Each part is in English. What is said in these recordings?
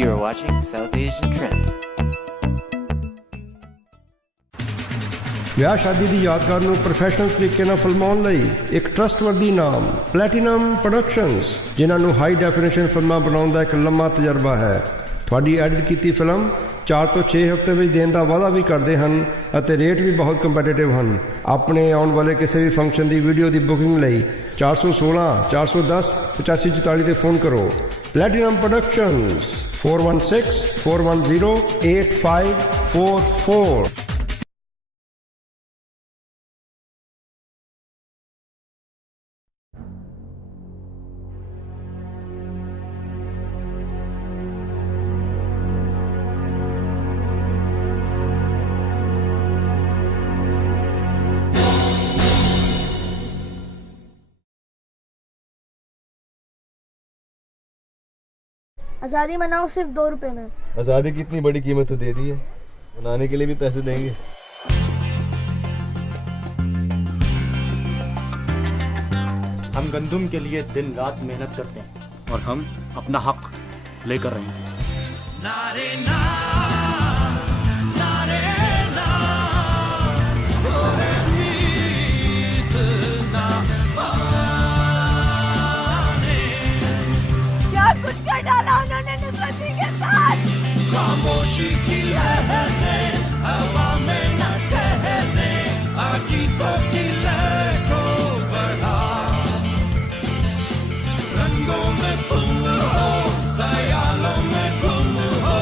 You are watching South Asian Trend. ਵਿਆਹ ਸ਼ਾਦੀ ਦੀ ਯਾਦਗਾਰ ਨੂੰ ਪ੍ਰੋਫੈਸ਼ਨਲ ਤਰੀਕੇ ਨਾਲ ਫਿਲਮਾਉਣ ਲਈ ਇੱਕ ਟਰਸਟਵਰਦੀ ਨਾਮ ਪਲੈਟੀਨਮ ਪ੍ਰੋਡਕਸ਼ਨਸ, ਜਿਨ੍ਹਾਂ ਨੂੰ ਹਾਈ ਡੈਫੀਨੇਸ਼ਨ ਫਿਲਮਾਂ ਬਣਾਉਣ ਦਾ ਇੱਕ ਲੰਮਾ ਤਜਰਬਾ ਹੈ। ਤੁਹਾਡੀ ਐਡਿਟ ਕੀਤੀ ਫਿਲਮ 4 ਤੋਂ 6 ਹਫ਼ਤੇ ਵਿੱਚ ਦੇਣ ਦਾ ਵਾਅਦਾ ਵੀ ਕਰਦੇ ਹਨ ਅਤੇ ਰੇਟ ਵੀ ਬਹੁਤ ਕੰਪੀਟੀਟਿਵ ਹਨ। ਆਪਣੇ ਆਉਣ ਵਾਲੇ ਕਿਸੇ ਵੀ ਫੰਕਸ਼ਨ ਦੀ ਵੀਡੀਓ ਦੀ ਬੁਕਿੰਗ ਲਈ 416 410 8544 ਤੇ ਫੋਨ ਕਰੋ। Platinum productions 416 410 8544। आज़ादी मनाओ सिर्फ 2 रुपए में। आज़ादी की इतनी बड़ी कीमत तो दे दी है, मनाने के लिए भी पैसे देंगे। हम गंदुम के लिए दिन रात मेहनत करते हैं और हम अपना हक लेकर रहेंगे। नारे ना, नारे ना, क्या कुछ कर डाला उन्होंने नुसरती के साथ। खामोशी की लहरें हवा में न ठहरे, आकीतों की लय को बढ़ा। रंगों में तुम हो, ख्यालों में गुम हो।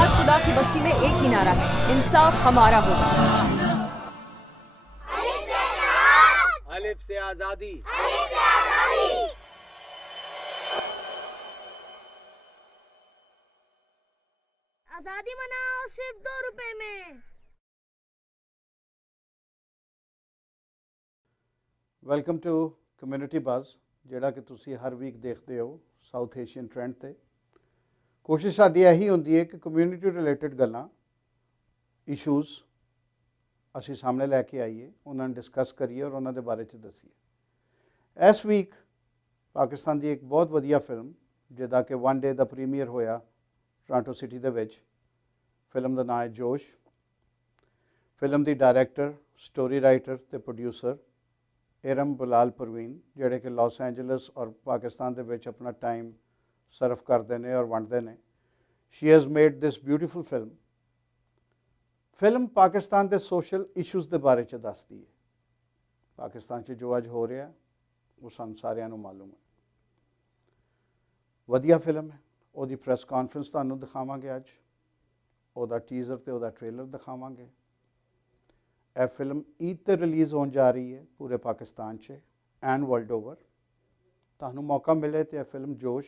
आज खुदा की बस्ती में एक ही नारा है, इंसाफ हमारा होगा। अलिफ से आज़ादी। आज़ादी मनाओ सिर्फ 2 रुपए में। ਵੈਲਕਮ ਟੂ ਕਮਿਊਨਿਟੀ ਬਜ਼, ਜਿਹੜਾ ਕਿ ਤੁਸੀਂ ਹਰ ਵੀਕ ਦੇਖਦੇ ਹੋ ਸਾਊਥ ਏਸ਼ੀਅਨ ਟ੍ਰੈਂਡ 'ਤੇ। ਕੋਸ਼ਿਸ਼ ਸਾਡੀ ਇਹੀ ਹੁੰਦੀ ਹੈ ਕਿ ਕਮਿਊਨਿਟੀ ਰਿਲੇਟਡ ਗੱਲਾਂ, ਇਸ਼ੂਜ਼ ਅਸੀਂ ਸਾਹਮਣੇ ਲੈ ਕੇ ਆਈਏ, ਉਹਨਾਂ ਨੂੰ ਡਿਸਕਸ ਕਰੀਏ ਔਰ ਉਹਨਾਂ ਦੇ ਬਾਰੇ 'ਚ ਦੱਸੀਏ। ਇਸ ਵੀਕ ਪਾਕਿਸਤਾਨ ਦੀ ਇੱਕ ਬਹੁਤ ਵਧੀਆ ਫਿਲਮ, ਜਿਹਦਾ ਕਿ 1 ਡੇ ਦਾ ਪ੍ਰੀਮੀਅਰ ਹੋਇਆ ਟੋਰਾਂਟੋ ਸਿਟੀ ਦੇ ਵਿੱਚ। ਫਿਲਮ ਦਾ ਨਾਂ ਹੈ ਜੋਸ਼। ਫਿਲਮ ਦੀ ਡਾਇਰੈਕਟਰ, ਸਟੋਰੀ ਰਾਈਟਰ ਅਤੇ ਪ੍ਰੋਡਿਊਸਰ ਇਰਮ ਬਲਾਲ ਪਰਵੀਨ, ਜਿਹੜੇ ਕਿ ਲਾਸ ਐਂਜਲਸ ਔਰ ਪਾਕਿਸਤਾਨ ਦੇ ਵਿੱਚ ਆਪਣਾ ਟਾਈਮ ਸਰਵ ਕਰਦੇ ਨੇ ਔਰ ਵੰਡਦੇ ਨੇ। She has made this beautiful film. Film Pakistan ਦੇ ਸੋਸ਼ਲ ਇਸ਼ੂਜ਼ ਦੇ ਬਾਰੇ 'ਚ ਦੱਸਦੀ ਹੈ। ਪਾਕਿਸਤਾਨ 'ਚ ਜੋ ਅੱਜ ਹੋ ਰਿਹਾ ਉਹ ਸਾਨੂੰ ਸਾਰਿਆਂ ਨੂੰ ਮਾਲੂਮ ਹੈ। ਵਧੀਆ ਫਿਲਮ ਹੈ। ਉਹਦੀ ਪ੍ਰੈਸ ਕਾਨਫਰੰਸ ਤੁਹਾਨੂੰ ਦਿਖਾਵਾਂਗੇ ਅੱਜ, ਉਹਦਾ ਟੀਜ਼ਰ ਅਤੇ ਉਹਦਾ ਟ੍ਰੇਲਰ ਦਿਖਾਵਾਂਗੇ। ਇਹ ਫਿਲਮ ਈਦ 'ਤੇ ਰਿਲੀਜ਼ ਹੋਣ ਜਾ ਰਹੀ ਹੈ ਪੂਰੇ ਪਾਕਿਸਤਾਨ 'ਚ ਐਂਡ ਵਰਲਡ ਓਵਰ। ਤੁਹਾਨੂੰ ਮੌਕਾ ਮਿਲੇ ਤਾਂ ਇਹ ਫਿਲਮ ਜੋਸ਼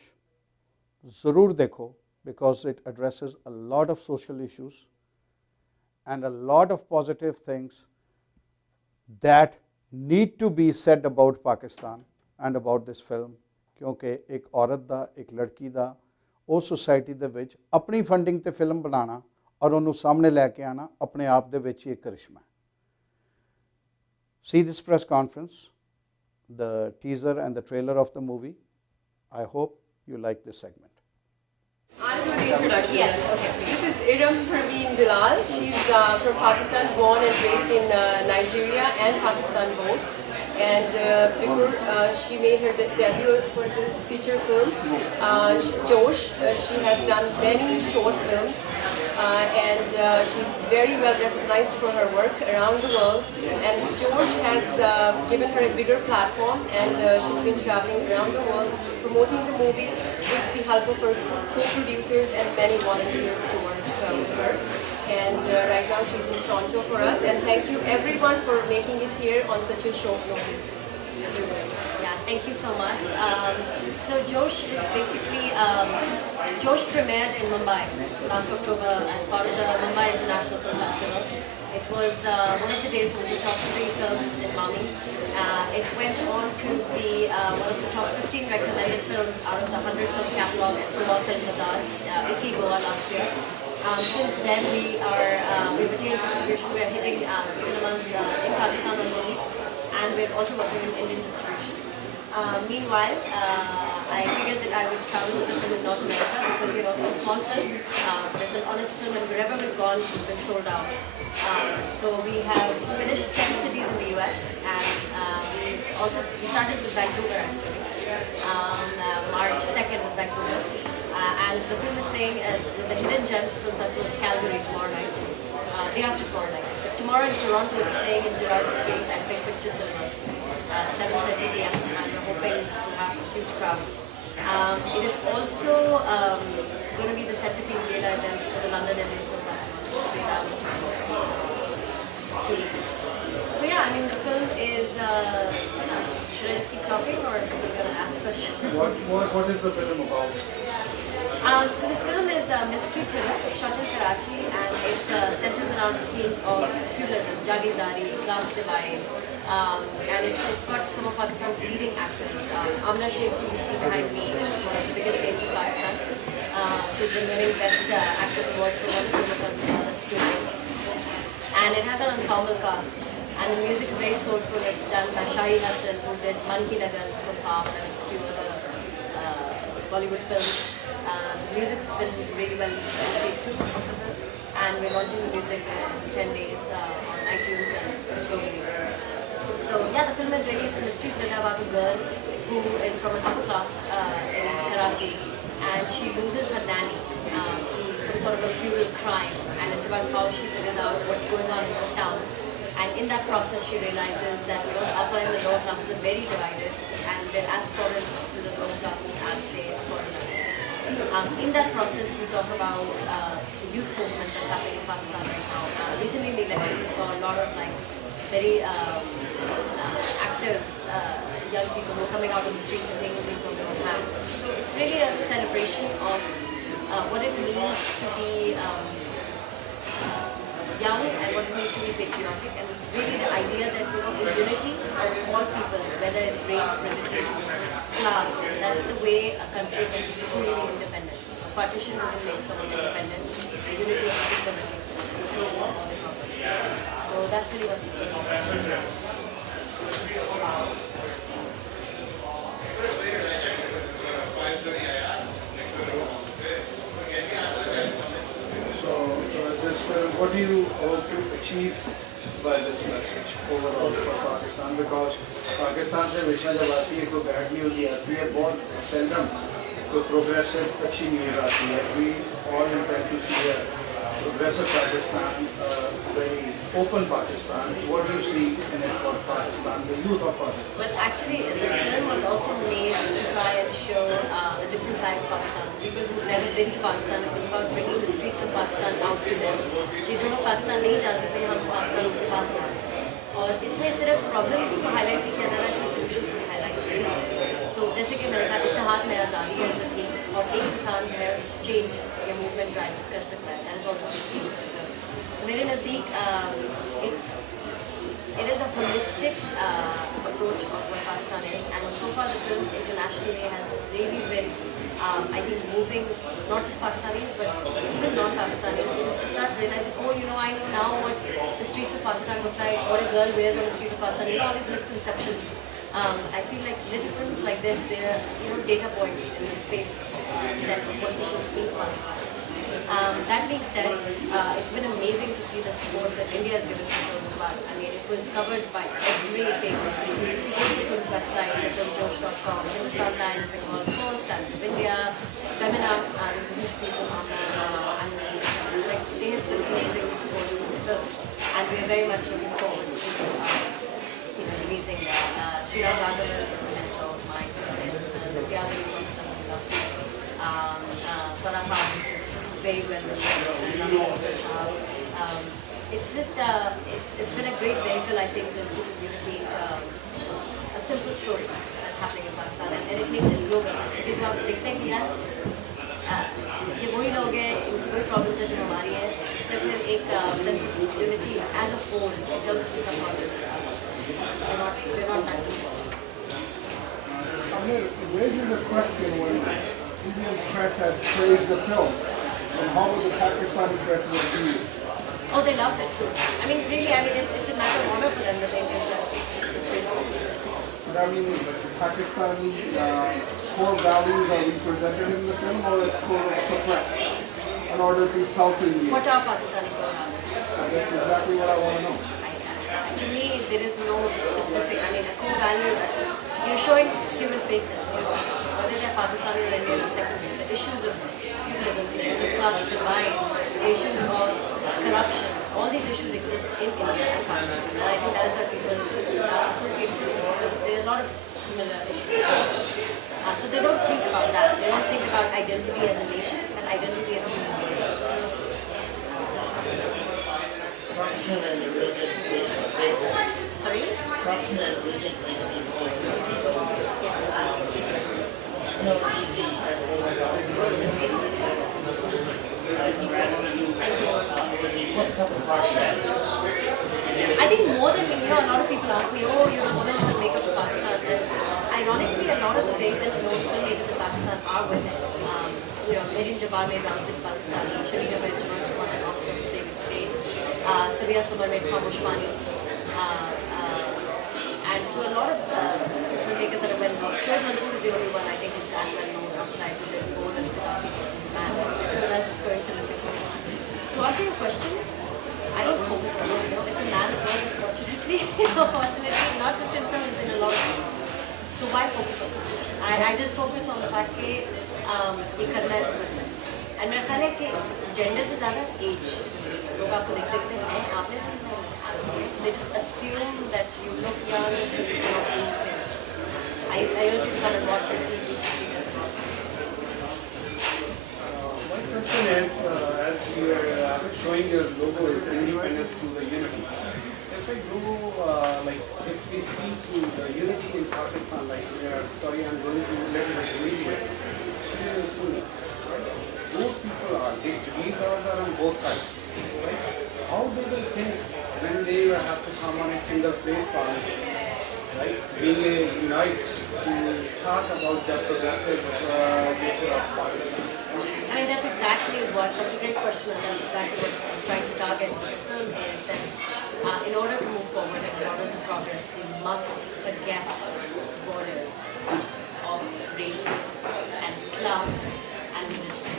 ਜ਼ਰੂਰ ਦੇਖੋ, because it addresses a lot of social issues and a lot of positive things that need to be said about Pakistan and about this film, ਕਿਉਂਕਿ ਇੱਕ ਔਰਤ ਦਾ, ਇੱਕ ਲੜਕੀ ਦਾ ਉਹ ਸੁਸਾਇਟੀ ਦੇ ਵਿੱਚ ਆਪਣੀ ਫੰਡਿੰਗ 'ਤੇ ਫਿਲਮ ਬਣਾਉਣਾ ਔਰ ਉਹਨੂੰ ਸਾਹਮਣੇ ਲੈ ਕੇ ਆਉਣਾ ਆਪਣੇ ਆਪ ਦੇ ਵਿੱਚ ਹੀ ਇੱਕ ਕਰਿਸ਼ਮਾ ਹੈ। See this press conference, the teaser and the trailer of the movie. I hope you like this segment. I'll do the introduction. Yes, okay. This is Iram Parveen Bilal. She's from Pakistan, born and raised in Nigeria and Pakistan both. And before she made her debut for this feature film, Josh, she has done many short films. And she's very well recognized for her work around the world. And George has given her a bigger platform, and she's been traveling around the world promoting the movie with the help of her co-producers and many volunteers to work with her. And right now she's in Toronto for us. And thank you everyone for making it here on such a short notice. Yeah, thank you so much. So Josh is basically, Josh premiered in Mumbai last October as part of the Mumbai International Film Festival. It was one of the days of the top 3 films in Mummy. It went on to be one of the top 15 recommended films out of the 100 film catalogue at Goa Film Bazaar, IFFI Goa last year. Since then we've attained distribution. We're hitting cinemas in Pakistan only, and we're also working in Indian distribution. Meanwhile, I figured that I would travel with the film in North America because, you know, it's a small film, it's an honest film, and wherever we've gone, we've been sold out. So we have finished 10 cities in the US, and we started with Vancouver actually. March 2nd was Vancouver. And the film is playing at the Hidden Gems Film Festival in Calgary tomorrow night, day after tomorrow night. But tomorrow in Toronto, it's playing in Gerrard Street at Big Picture Cinemas at 7:30 p.m. and we're hoping to have a huge crowd. It is also going to be the centerpiece gala event for the London Indian Film Festival. Gala was 2 weeks. So yeah, I mean the film is. Should I just keep talking or are you going to ask questions? What is the film about? So the film is a mystery thriller. It's shot in Karachi and it centers around themes of feudalism, jagirdari, class divide, and it's got some of Pakistan's leading actors. Amna Sheikh, who you see behind me, is one of the biggest names in Pakistan. She's been winning Best Actress Awards for one film of hers, that's true. And it has an ensemble cast. And the music is very soulful. It's done by Shahi Hassan, who did Man Ki Lagan from Paap and a few other Bollywood films. The music's been really well received too of the film, and we're launching the music in 10 days on iTunes and globally. So yeah, the film is really it's a mystery thriller about a girl who is from an upper class in Karachi, and she loses her nanny to some sort of a feudal crime, and it's about how she figures out what's going on in this town. And in that process, she realizes that the upper and the lower classes are very divided, and they're as foreign to the lower classes as, say, a foreigner. In that process, we talk about the youth movement that's happening in Pakistan right now. Recently in the elections, we saw a lot of like very active young people who are coming out on the streets and taking things on their own hands. So it's really a celebration of what it means to be young and what it means to be patriotic, and really the idea that, you know, the unity of all people, whether it's race, religion, class, that's the way a country can truly be independent. A partition doesn't make someone independent, it's the unity of the people that makes it true of all the problems. So that's really what we do. What do you hope to achieve by this message overall for Pakistan? Because Pakistan से हमेशा जब आती है कोई bad news आती है बहुत seldom कोई progressive अच्छी न्यूज़ आती है. We all intend to see a progressive Pakistan, very open Pakistan. What do you see in it for Pakistan, the youth of Pakistan? Well, actually, the film was also made to try and show a different side of Pakistan. People who've never been to Pakistan, it was about bringing the streets of Pakistan out to them. कि जो लोग पाकिस्तान नहीं जा सकते, हम पाकिस्तान उनके पास आए. और इसमें सिर्फ प्रॉब्लम्स को हाईलाइट नहीं किया जा रहा है, इसमें सोल्यूशंस को हाईलाइट किया जा रहा है. तो जैसे कि मैंने कहा, इत्तेहाद में आज़ादी है ज़िंदगी, और एक इंसान जो है चेंज या मूवमेंट ड्राइव कर सकता है. दैट इज ऑल्सो मेरे नज़दीक it is a holistic approach of what Pakistan is, and so far the film internationally has really been, I think, moving not just Pakistanis but even non-Pakistanis to start realizing, oh, you know, I know now what the streets of Pakistan look like, what a girl wears on the street of Pakistan, you know, all these misconceptions. I feel like little films like this, they're, you know, data points in the space set of what people feel Pakistan. That being said, it's been amazing to see the support that India has given to the film as well. I mean, it was covered by every paper. If you go to the film's website, filmjosh.com, Hindustan Times, Bengal Post, Times of India, Femina, there's a huge piece on that. Like, they have been amazing supporting the film. And we're very much looking forward to releasing that. Sheila Raghavan is a mentor of mine. Nitya is also lovely. Farah Khan is very well wished. It's just, it's been a great vehicle, I think, just to communicate a simple story that's happening in Pakistan, and it makes it global. Because आप देखते हैं कि यार ये वही लोग हैं, इनकी वही प्रॉब्लम्स हैं जो हमारी है. इसमें फिर एक sense of unity as a whole, it tells us something. We're not that people. Amir, raising the question when Indian press has praised the film, and how would the Pakistani press review it? Oh, they loved it too. I mean, really, I mean, it's a matter of honor for them that the Indian press is praising it. But I mean, Pakistani core values are represented in the film, or it's core suppressed in order to South India? What are Pakistani core values? That's exactly what I want to know. To me, there is no specific, I mean, a core value, you're showing human faces, you know, whether they're Pakistani or Indian is secondary. The issues of feudalism, issues of class divide, issues of corruption, all these issues exist in India and Pakistan. And I think that is why people associate with them, because there are a lot of similar issues. So they don't think about that. They don't think about identity as a nation, but identity as a human being. Corruption and religion is a big one. Sorry? Corruption and religion is a big one. Yes. It's not easy at all. I'm asking you, what's the part of that? I think more than, you know, a lot of people ask me, oh, you're a woman filmmaker for Pakistan. And ironically, a lot of the very well-known filmmakers in Pakistan are women. You know, Merin Jabbar made Rounds in Pakistan, Sharina Benjamin just won an Oscar for Saving Face, Sabiha Sumar made Khamosh Pani. And so a lot of filmmakers that are well-known. Shoaib Mansoor is the only one I think is that well-known outside of the board and man. Everyone else is coincidentally. To answer your question, I don't focus on it, you know, it's a man's world, unfortunately, not just in film, in a lot of things. So why focus on it? I just focus on the fact that ये करना है तो करना है. And मेरा ख्याल है कि gender से ज़्यादा age is an issue. लोग आपको देखते हैं आपने they just assume that you look young, so you cannot be there. I urge you to come and watch and see this. My question is, as you are showing your logo is independence through the unity. If I go, if we see through the unity in Pakistan, like sorry, I'm going to let my religion, Shia and Sunni, right? Those people are, they believers are on both sides, right? How do they think when they have to come on a single platform, right? Being unite to talk about the progressive nature of Pakistan? I mean, that's a great question, and that's exactly what I was trying to target with the film is that in order to move forward and in order to progress, we must forget borders of race and class and religion.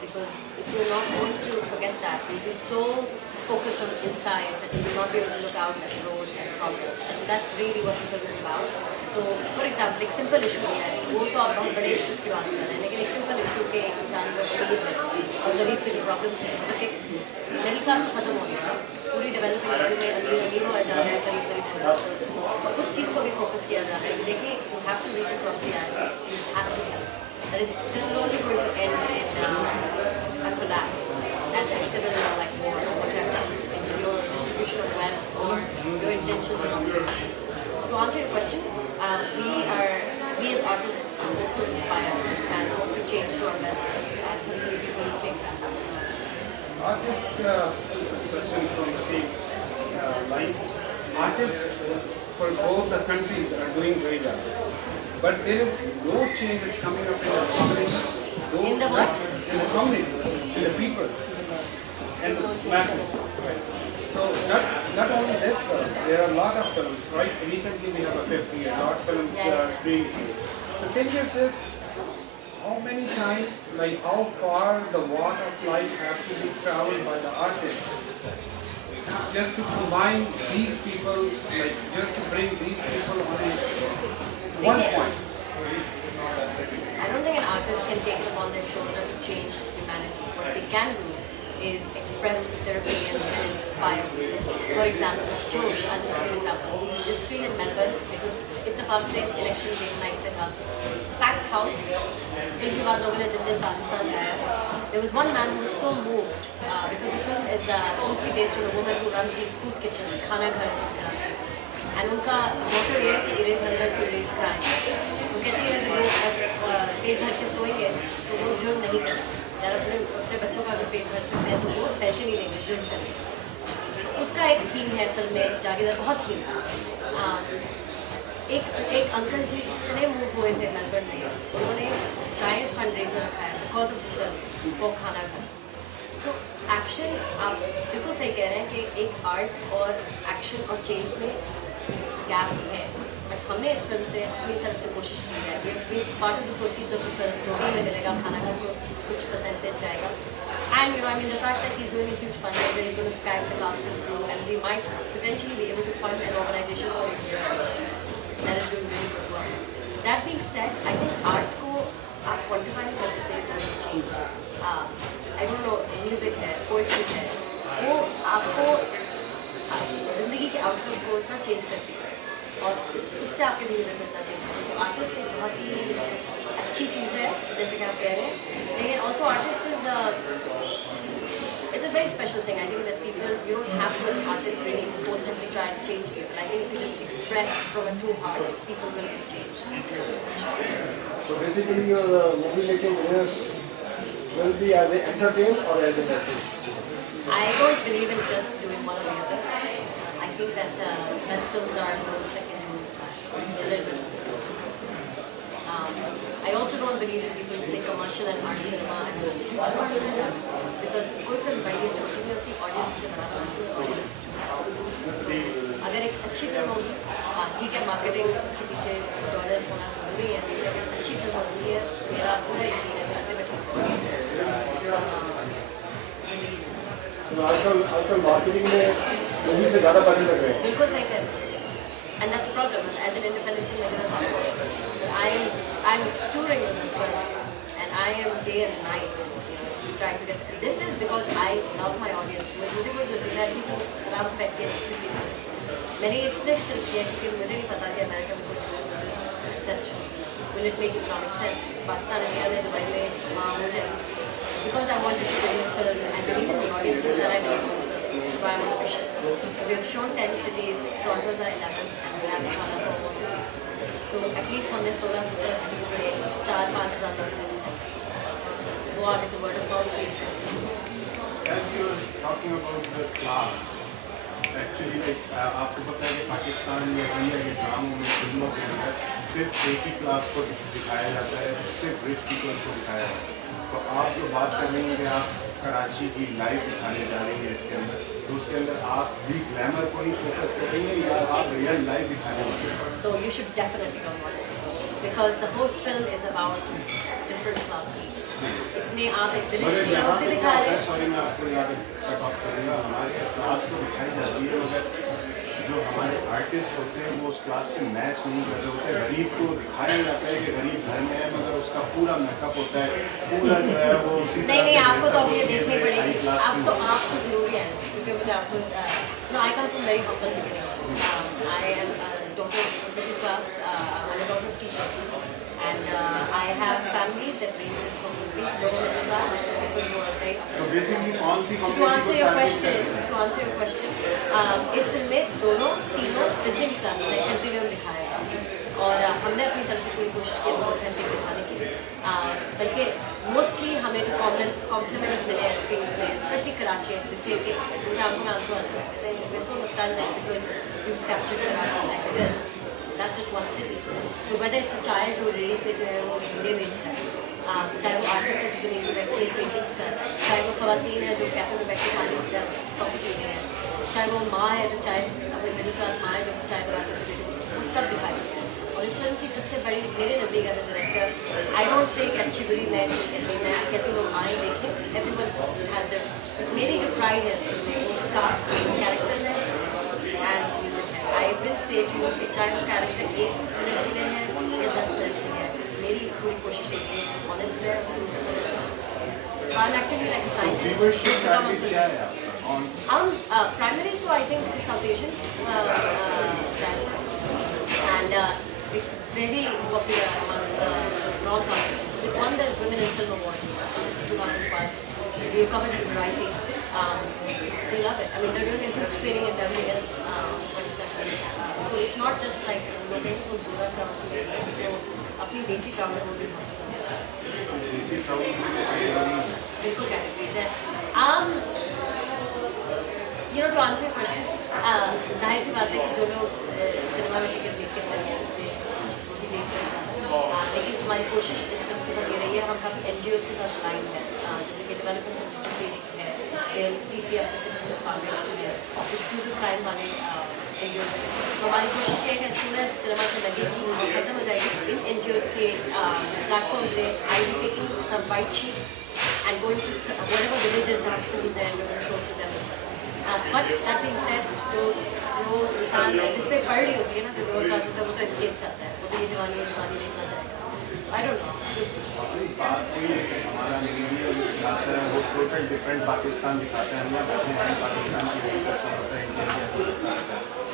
Because if we're not going to forget that, we'll be so focused on the inside that we will not be able to look out at the road and progress. And so that's really what the film is about. तो for example एक simple issue है, वो तो आप बहुत बड़े issues की बात कर रहे हैं, लेकिन एक सिंपल इशू के इंसान जो गरीब है और गरीब के जो प्रॉब्लम्स हैं, मतलब एक मिडिल क्लास तो खत्म हो गया, पूरी डेवलपिंग कंट्री में अमीर हो जा रहा है, गरीब हो जा रहा है, और उस चीज़ को भी फोकस किया जा रहा है कि देखिए you have to reach across the island, you have to help. This is only going to end in a collapse and a civil like war or whatever, if your distribution of wealth or your intentions are not good. So to answer your question, we as artists hope to inspire and hope to change to our best, and hopefully people will take that. Artist, question from the same line. Artists for both the countries are doing great job, but there is no changes coming up in the community. In the what? In the community, in the people, and the masses. So not only this film, there are a lot of films, right? Recently we have a 50, a lot of films screened here. The thing is this, how many times, like how far the walk of life have to be traveled by the artist just to combine these people, like just to bring these people on one point. I don't think an artist can take them on their shoulder to change humanity. What they can do is express their opinions and inspire people. For example, Josh, I'll just give you an example. We just screened in Melbourne because इत्तेफाक से election day night पे था. Packed house. Film के बाद लोगों ने दिन पाकिस्तान आया. There was one man who was so moved because the film is mostly based on a woman who runs these food kitchens, खाना घर से Karachi. And उनका motto ये है कि erase hunger to erase crime. वो कहती है अगर लोग पेट भर के सोएंगे तो वो जुर्म नहीं करेंगे. यार अपने बच्चों का अगर पेट भर सकते हैं तो वो पैसे नहीं लेंगे, जुर्म करेंगे. उसका एक थीम है फिल्म में, जागीरदार बहुत थीम था. एक अंकल जी इतने मूव हुए थे मेलबर्न में, उन्होंने जायंट फंड रेजर रखा है बिकॉज ऑफ द फिल्म वो खाना घर. तो एक्शन, आप बिल्कुल सही कह रहे हैं कि एक आर्ट और एक्शन और चेंज में गैप है, बट हमने इस फिल्म से अपनी तरफ से कोशिश की है। We part of the proceeds of the film जो भी हमें मिलेगा खाना का कुछ परसेंटेज जाएगा। And you know, I mean, the fact that he's doing a huge fundraiser, he's going to Skype the cast and crew, and we might potentially be able to fund an organization for a year that is doing really good work. That being said, I think art को आप quantify नहीं कर सकते change. I don't know, music है, poetry है, वो आपको ज़िंदगी के आउटलुक को इतना चेंज करती है और उससे आपके बिहेवियर को इतना चेंज करती है। आर्टिस्ट एक बहुत ही अच्छी चीज़ है, जैसे कि आप कह रहे हैं, लेकिन also artist is it's a very special thing. I think that people, you don't have to as an artist really forcibly try and change people. I think if you just express from a true heart, people will get changed. So basically your movie making winners will be as an entertainment or as a message? I don't believe in just doing one or the other. I think that best films are those that can do a little bit of this. I also don't believe in people who say commercial and art cinema and do huge marketing, because कोई film बड़ी है छोटी नहीं होती, audience से बड़ा होती है। अगर एक अच्छी फिल्म होगी, ठीक है मार्केटिंग उसके पीछे डॉलर्स होना ज़रूरी है, अच्छी फिल्म होती है, मेरा पूरा यकीन है कि आजकल मार्केटिंग में मूवी से ज़्यादा पैसे लग रहे हैं। बिल्कुल सही कह रहे हैं, and that's a problem as an independent filmmaker. I'm touring with this film, and I am day and night trying to get. This is because I love my audience. मुझे कोई ज़रूरत है कि वो आराम से बैठ के एक्सिक्यूट कर सकें। मैंने इसलिए सिर्फ किया क्योंकि मुझे नहीं पता कि अमेरिका में कोई distributor will it make economic sense? Pakistan India में दुबई में वहाँ हो जाएगी। Because I wanted to bring a film, I believe in the audiences that I believe in the film, which is why I want to push it. So we have shown 10 cities, Toronto's are 11, and we have Ghana for more cities. So at least हमने 16-17 cities में 4-5 हज़ार लोग वो आगे से word of mouth की। As you were talking about the class, actually like आपको पता है कि पाकिस्तान में इंडिया के ड्रामों में फिल्मों के अंदर सिर्फ एक ही क्लास को दिखाया जाता है, सिर्फ रिच पीपल को दिखाया जाता है। तो आप जो बात कर रही हैं कि आप कराची की लाइफ दिखाने जा रही हैं इसके अंदर, तो उसके अंदर आप भी ग्लैमर को ही फोकस कर रही हैं या आप रियल लाइफ दिखाने वाली हैं? So you should definitely go watch it because the whole film is about different classes. इसमें आप एक विलेज की लोग भी दिखा रहे हैं। सॉरी मैं आपको याद कट ऑफ करूँगा, हमारी क्लास तो दिखाई जाती है मगर जो हमारे आर्टिस्ट होते हैं वो उस क्लास से मैच नहीं कर रहे होते। गरीब को दिखाया जाता है कि गरीब घर में है मगर उसका पूरा मेकअप होता है, पूरा जो है वो उसी नहीं आपको तो अब ये देखनी पड़ेगी, आपको ज़रूरी है क्योंकि मुझे आपको no I come from very humble beginnings. I am a daughter of middle class, I'm a daughter of teachers, and I have family that ranges from big lower middle class to people who are very upper. तो basically कौन सी To answer your question, इस film में दोनों तीनों जितने भी class हैं continuum दिखाया है और हमने अपनी तरफ से पूरी कोशिश की ऑथेंटिक दिखाने की, बल्कि मोस्टली हमें जो कॉम्प्लीमेंट्स मिले हैं स्क्रीन में, स्पेशली कराची जिससे कि उनका आपको आंसू आता है सो nostalgic because you captured Karachi like this, that's just one city. So whether it's a चाय जो रेडी पे जो है वो भिंडे बेच रहा है, चाहे वो आर्टिस्ट है जो नीचे बैठ के पेंटिंग्स कर रहा है, चाहे वो खवातीन है जो कैफे में बैठ के पानी कॉफ़ी पी रहे हैं, चाहे वो माँ है जो चाय अपने मिडिल क्लास माँ है जो चाय बना सकती है, सब दिखाई है। और इस फिल्म की सबसे बड़ी मेरे नज़दीक as a director, I don't say कि अच्छी बुरी मैं नहीं कहती, मैं कहती लोग आए देखें, एवरीवन हैज़ देयर, मेरी जो प्राइड है इस फिल्म में वो कास्ट कैरेक्टर्स है एंड म्यूजिक है। I will say to you कि चाहे वो कैरेक्टर 1 मिनट के लिए है या 10 मिनट के लिए है, मेरी पूरी कोशिश है कि ऑनेस्ट है। I'm actually like a scientist. Primarily, so I think it's South Asian jazz, and it's very popular amongst non-South Asians. So it won the Women in Film Award in 2005. We covered it in writing. They love it. I mean, they're doing a huge screening in Beverly Hills on 22nd. So it's not just like looking for Buddha crowd. So अपनी देसी crowd है वो भी बहुत पसंद है। देसी crowd बिल्कुल कैटेगरीज है। You know, to answer your question, जाहिर सी बात है कि जो लोग सिनेमा में टिकट देख के खरीद सकते हैं वो भी देख रहे हैं, लेकिन हमारी कोशिश इस फिल्म के साथ ये रही है, हम काफ़ी NGOs के साथ लाइन है, जैसे कि डेवलपमेंट है, TCF फाउंडेशन है, कुछ क्राइम वाले NGOs हमारी कोशिश है कि स्टूडेंट्स सिनेमा से लगेगी वो खत्म हो जाएगी इन NGOs के प्लेटफॉर्म से I be taking some white sheets and going to whatever villages जहाँ schools हैं we're going to show to them as well. But that being said, जो इंसान जिस पे पढ़ रही होती है ना जो रोड पास होता है वो तो escape चाहता है, वो तो ये जवानी देखना चाहेगा. I don't know. हमारा मीडिया दिखाता है वो टोटल डिफरेंट पाकिस्तान दिखाते हैं. हम यहाँ बैठे हैं पाकिस्तान की बात करते होता है इंडिया की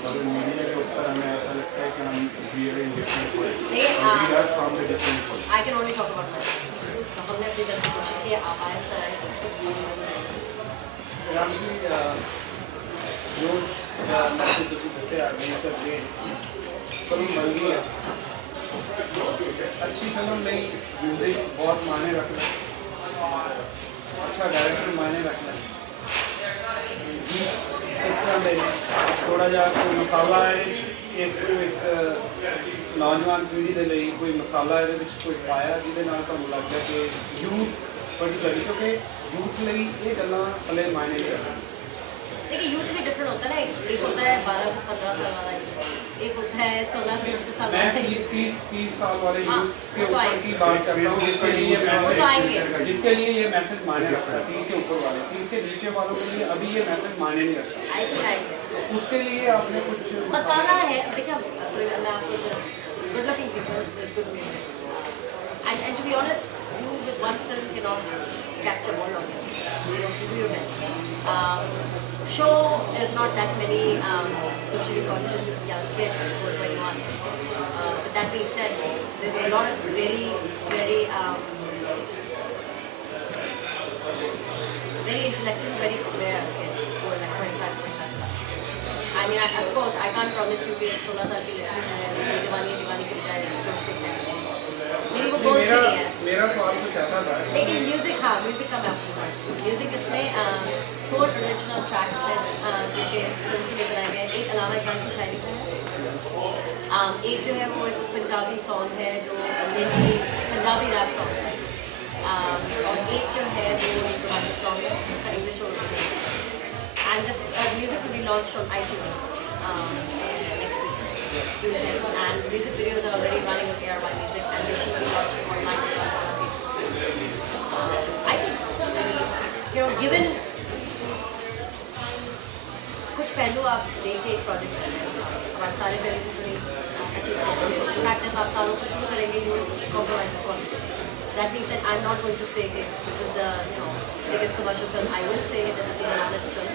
और मीडिया के ऊपर हमें ऐसा लगता है कि हम we are in different world. We are from the different world. I can only talk about that. हमने अपनी तरफ से कोशिश की आप आए सर आए रामजी जोश या मैसेज जैसे आगे कर रहे हैं फिल्म बन गई है. अच्छी फिल्म नहीं, म्यूजिक बहुत मायने रखना है, अच्छा डायरेक्टर मायने रखना है, इस तरह में थोड़ा जा कोई मसाला है इसको एक नौजवान पीढ़ी के लिए कोई मसाला ये कोई पाया जिहदे नाल तुहानूं लगदा कि यूथ पर्टिकुलरली क्योंकि यूथ लिए ये गल्लां पहले मायने नहीं रखदियां. देखिए यूथ भी डिफरेंट होता है ना. एक होता है 12 से 15 साल वाला यूथ, एक होता है 16 से 25 साल वाला. मैं 30 साल वाले यूथ के ऊपर की बात कर रहा हूँ जिसके लिए ये मैसेज मायने रखता है. 30 के ऊपर वाले, 30 के नीचे वालों के लिए अभी ये मैसेज मायने नहीं रखता. उसके लिए आपने कुछ मसाला है. देखिए मैं आपको good locking people is good music and to be honest you with one film cannot capture all of it. You have to do your best. Show is not that many socially conscious young kids who are 21. But that being said, there's a lot of very intellectual, very aware kids who are like 25 plus. I mean, I suppose I can't promise you कि 16 साल की लड़की जो है वो दीवानी की बजाय जोश देखते हैं. मेरी वो गोल्स नहीं है. मेरा सवाल कुछ ऐसा था. लेकिन म्यूजिक हाँ म्यूजिक का मैं आपको बताऊँ. म्यूजिक इसमें 4 ओरिजिनल ट्रैक्स हैं जो कि फिल्म के लिए बनाए गए हैं. एक अलामा इकबाल की शायरी का है, एक जो है वो एक पंजाबी सॉन्ग है जो हिंदी पंजाबी रैप सॉन्ग है, और एक जो है वो एक रोमांटिक सॉन्ग है उसका इंग्लिश और उर्दू है. And the music will be launched on iTunes next week, June 10th. And music videos are already running on ARY Music, and they should be launched online as well on Facebook. I think so. I mean, given कुछ पहलू आप देखें एक project कर रहे हैं, हमारे सारे पहलू थोड़ी अच्छी तरह से इनफैक्ट जब आप सालों को शुरू करेंगे you compromise quality. That being said, I'm not going to say that this is the biggest commercial film. I will say that this is an honest film,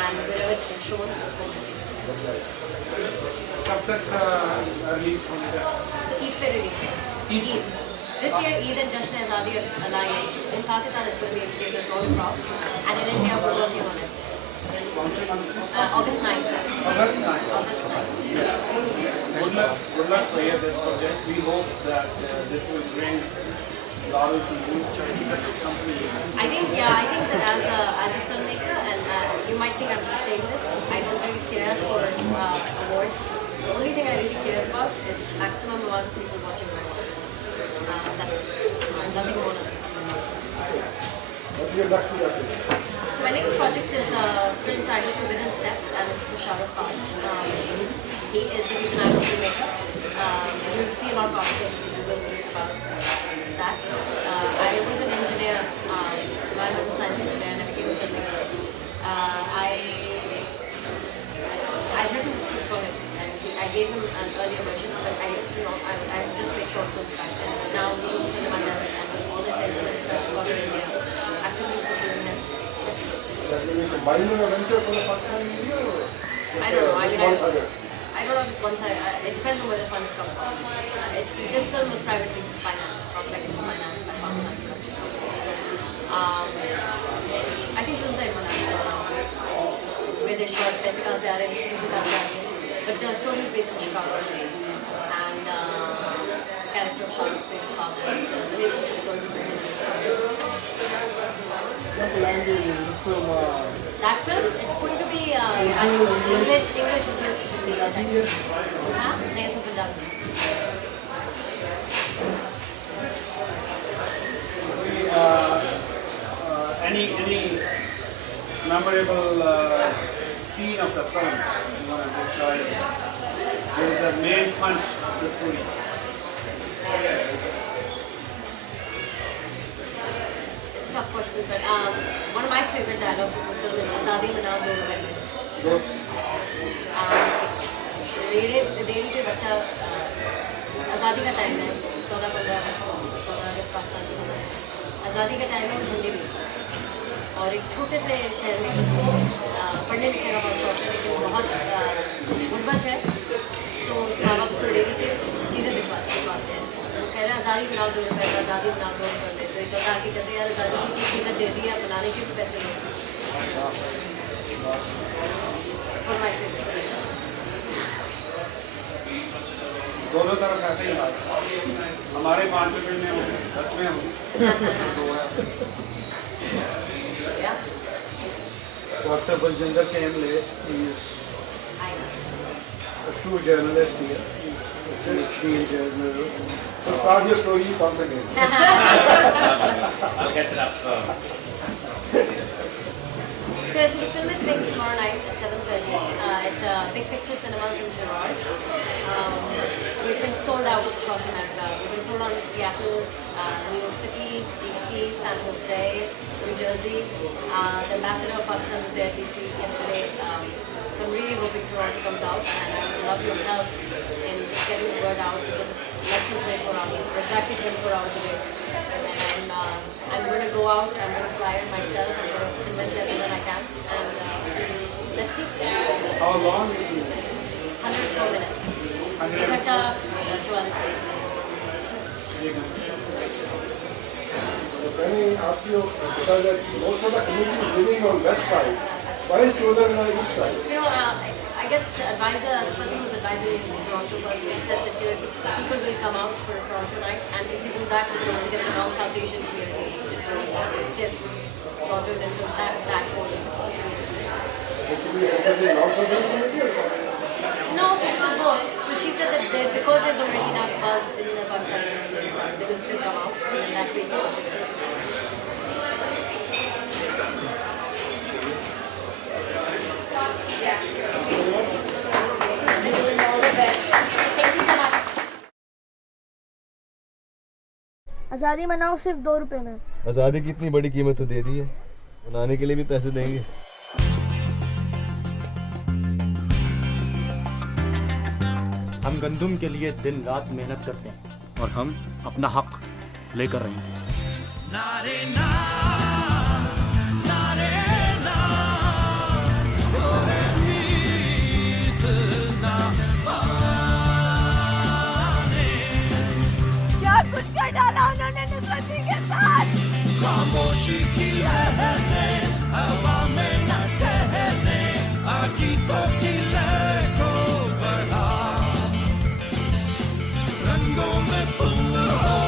and wherever it's been shown, it's going to see. कब तक release होने का? So Eid पे release है. Eid. This year Eid and Jashn Azadi are aligned. In Pakistan it's going to be in theaters all across, and in India we're working on it. August 9th. August 9th. August 9th. Good luck for this project. We hope that this will bring laurel to you. I think that as a filmmaker, and you might think I'm just saying this, I don't really care for awards. The only thing I really care about is maximum amount of people watching my work. That's it. Nothing more than that. So my next project is a film titled Forbidden Steps, and it's for Shah Rukh Khan. He is the reason I'm a filmmaker. You'll see a lot of articles on Google about that. I was an engineer, environmental science engineer, and I became a filmmaker. I'd written the script for him, and I gave him an earlier version, but I just made short films back then. Now I'm doing film and with all the attention and press about India, actively pursuing him. That means combining a venture for the first time in India? I don't know. I mean, I don't know if it's one side. It depends on where the funds come from. This film was privately financed. It's not like it was financed by Pakistan Production Company. So, I think films are international now, where they shot पैसे कहाँ से आ रहे हैं, screen कहाँ से आ रही है. But the story is based on Chicago, and character of Shah Rukh based on the relationship is going to be built in this story. What language is this film? That film, it's going to be English, Hindi, Hindi. हाँ, नहीं इसमें Punjabi. Any memorable scene of the film you want to describe? main punch of the story? It's a tough question, but one of my favorite dialogues of the film is Azadi Manao Do Rupai Mein. Ready पे बच्चा आज़ादी का time है 14-15 अगस्त पाकिस्तान की होना है आज़ादी का टाइम है वो झंडे बेच रहा है और एक छोटे से शहर में जिसको पढ़ने लिखने का बहुत शौक है लेकिन बहुत गुर्बत है तो उसके माँ बाप उसको डेली पे चीज़ें दिखवाते हैं वो कह रहे हैं आज़ादी बनाओ 2 रुपये आज़ादी बनाओ 2 रुपये तो एक बता के कहते हैं यार आज़ादी की कीमत दे दी है बनाने के भी पैसे नहीं फॉर माई फेवरेट दोनों तरफ ऐसे ही बात हमारे 5 रुपये में होंगे 10 में होंगे Dr. Baljinder Kemble is a true journalist here. Very keen journalist. So start your story once again. I'll get it up. So the film is playing tomorrow night at 7:30 at Big Picture Cinemas in Girard. We've been sold out across America. We've been sold out in Seattle, New York City, DC, San Jose, New Jersey. The ambassador of Pakistan was there at DC yesterday. So I'm really hoping Toronto comes out, and I would love your help in just getting the word out because it's less than 24 hours. We're exactly 24 hours away. And I'm going to go out, I'm going to fly it myself, I'm going to convince everyone I can, and let's see. How long is it? 104 minutes. 1 घंटा 44 minute. Let me ask you, because most of the community is living on west side. Why is chosen on the east side? You know, I guess the person who's advising me in Toronto first said that people will come out for a Toronto night, and if we do that, we're going to get a non-South Asian community interested to Toronto is into that whole Basically, entering lots of the community or what? No, it's a boy. So she said that because there's already enough buzz in the Pakistani community, they will still come out, and that way आज़ादी मनाओ सिर्फ 2 रुपए में आज़ादी की इतनी बड़ी कीमत तो दे दी है बनाने के लिए भी पैसे देंगे हम गंदुम के लिए दिन रात मेहनत करते हैं और हम अपना हक लेकर रहेंगे नारे ना नारे ना क्या कुछ कर डाला उन्होंने नुसरती के साथ खामोशी की लहरें हवा में न ठहरने आकीतों की लहर को बढ़ा रंगों में तुम हो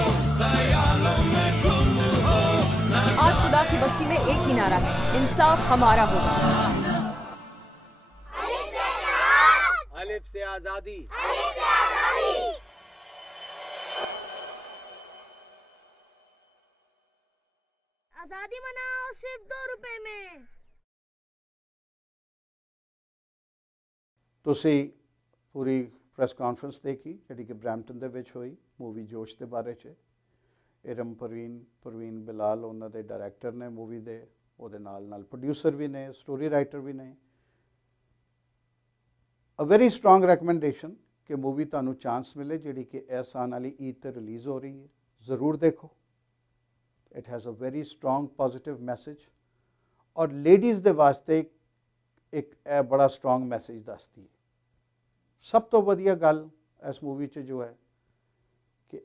ख्यालों में गुम हो आज खुदा की बस्ती में एक ही नारा है इंसाफ हमारा होगा अलिफ से आज़ादी आज़ादी मनाओ सिर्फ 2 रुपए में ਤੁਸੀਂ ਪੂਰੀ ਪ੍ਰੈਸ ਕਾਨਫਰੰਸ ਦੇਖੀ ਜਿਹੜੀ ਕਿ ਬਰੈਂਪਟਨ ਦੇ ਵਿੱਚ ਹੋਈ ਮੂਵੀ ਜੋਸ਼ ਦੇ ਬਾਰੇ 'ਚ ਇਰਮ ਪਰਵੀਨ ਬਿਲਾਲ ਉਹਨਾਂ ਦੇ ਡਾਇਰੈਕਟਰ ਨੇ ਮੂਵੀ ਦੇ ਉਹਦੇ ਨਾਲ ਪ੍ਰੋਡਿਊਸਰ ਵੀ ਨੇ ਸਟੋਰੀ ਰਾਈਟਰ ਵੀ ਨੇ ਅ ਵੈਰੀ ਸਟਰੋਂਗ ਰეკਮੈਂਡੇਸ਼ਨ ਕਿ ਮੂਵੀ ਤੁਹਾਨੂੰ ਚਾਂਸ ਮਿਲੇ ਜਿਹੜੀ ਕਿ ਇਸ ਆਉਣ ਵਾਲੀ ਈਦ 'ਤੇ ਰਿਲੀਜ਼ ਹੋ ਰਹੀ ਹੈ ਜ਼ਰੂਰ ਦੇਖੋ it has a very strong positive message और लेडीज़ के वास्ते एक बड़ा स्ट्रॉन्ग मैसेज दसती है सब तो वधिया गल इस मूवी च जो है कि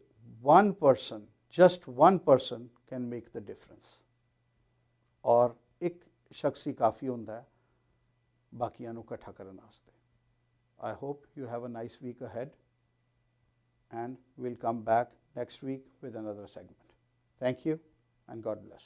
just one person can make the difference और एक शख्स ही काफ़ी होंदा है बाकियां नूं इकट्ठा करने वास्ते I hope you have a nice week ahead and will come back next week with another segment thank you and God bless.